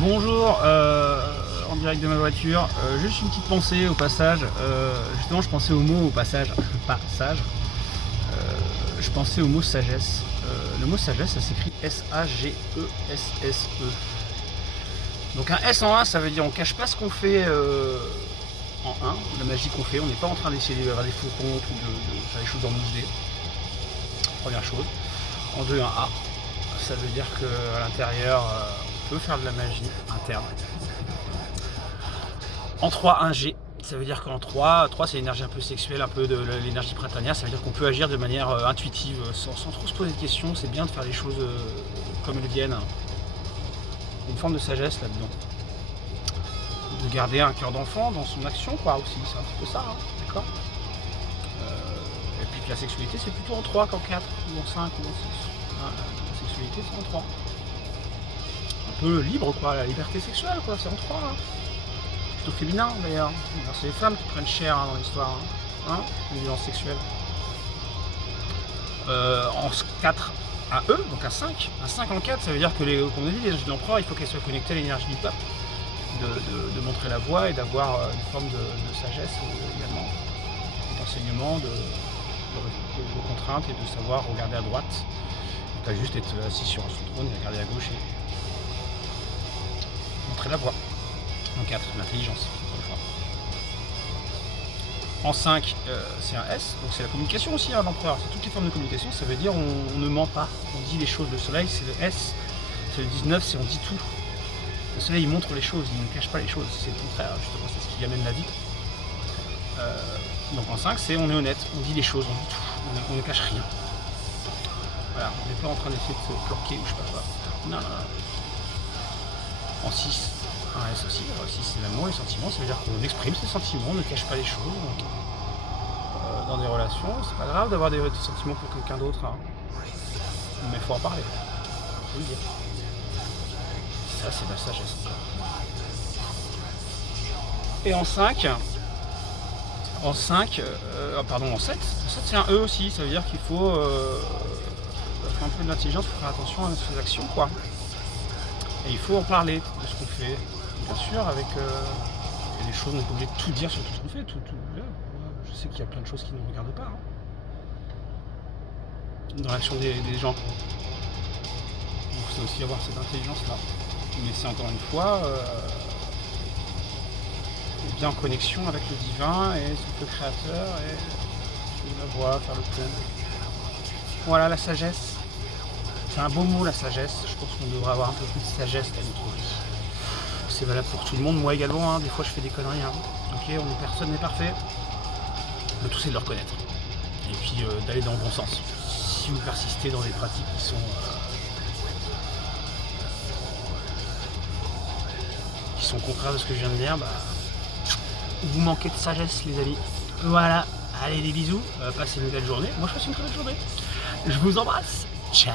Bonjour, en direct de ma voiture. Juste une petite pensée au passage. Justement, je pensais au mot au passage, pas sage. Je pensais au mot sagesse. Le mot sagesse, ça s'écrit S-A-G-E-S-S-E. Donc un S en 1, ça veut dire on cache pas ce qu'on fait en 1, la magie qu'on fait. On n'est pas en train d'essayer d'avoir des faux comptes ou de faire des choses en musée. Première chose. En 2, un A. Ça veut dire qu'à l'intérieur, on peut faire de la magie interne. En 3, un G. Ça veut dire qu'en 3 c'est l'énergie un peu sexuelle, un peu de l'énergie printanière. Ça veut dire qu'on peut agir de manière intuitive, sans trop se poser de questions. C'est bien de faire les choses comme elles viennent. Une forme de sagesse là-dedans. De garder un cœur d'enfant dans son action, quoi, aussi. C'est un petit peu ça, hein, d'accord. Et puis que la sexualité, c'est plutôt en 3 qu'en 4, ou en 5, ou en 6. La sexualité, c'est en 3. Un peu libre, quoi, la liberté sexuelle, quoi, c'est en 3. Hein. Plutôt féminin, d'ailleurs. C'est les femmes qui prennent cher dans l'histoire, hein, les violences sexuelles. En 4, un E, donc un 5. Un 5 en 4, ça veut dire que, comme on a dit, l'énergie de l'empereur, il faut qu'elle soit connectée à l'énergie du peuple. De montrer la voie et d'avoir une forme de sagesse également, d'enseignement, de contrainte et de savoir regarder à droite, et pas juste être assis sur son trône et regarder à gauche et montrer la voie. En 4, l'intelligence, encore une fois. En 5, c'est un S, donc c'est la communication aussi, hein, l'empereur. C'est toutes les formes de communication, ça veut dire on ne ment pas, on dit les choses. Le soleil, c'est le S, c'est le 19, c'est on dit tout. Le soleil, il montre les choses, il ne cache pas les choses, c'est le contraire, justement, c'est ce qui amène la vie. Donc en 5, c'est on est honnête, on dit les choses, on dit tout, on ne cache rien. Voilà, on n'est pas en train d'essayer de se planquer ou je sais pas quoi. Non. En 6, un S aussi, alors 6 c'est l'amour, les sentiments, ça veut dire qu'on exprime ses sentiments, on ne cache pas les choses. Dans des relations, c'est pas grave d'avoir des sentiments pour quelqu'un d'autre, hein. Mais il faut en parler, faut le dire. Ça, c'est de la sagesse. Et en 5, en 7, c'est un E aussi, ça veut dire qu'il faut faire un peu de l'intelligence pour faire attention à ses actions, quoi. Et il faut en parler de ce qu'on fait, bien sûr, avec des choses, on n'est pas obligé de tout dire sur tout ce qu'on fait, je sais qu'il y a plein de choses qui ne nous regardent pas, hein, dans l'action des gens. Donc c'est aussi avoir cette intelligence-là. Mais c'est encore une fois bien en connexion avec le divin et le créateur et la voix, faire le pont. Voilà la sagesse. C'est un beau mot, la sagesse. Je pense qu'on devrait avoir un peu plus de sagesse dans notre vie. C'est valable pour tout le monde, moi également, hein. Des fois je fais des conneries, hein. Ok, personne n'est parfait. Le tout c'est de le reconnaître. Et puis d'aller dans le bon sens. Si vous persistez dans des pratiques qui sont contraires de ce que je viens de dire, vous manquez de sagesse, les amis. Voilà, allez, des bisous, passez une belle journée. Moi je passe une très belle journée. Je vous embrasse. Ciao.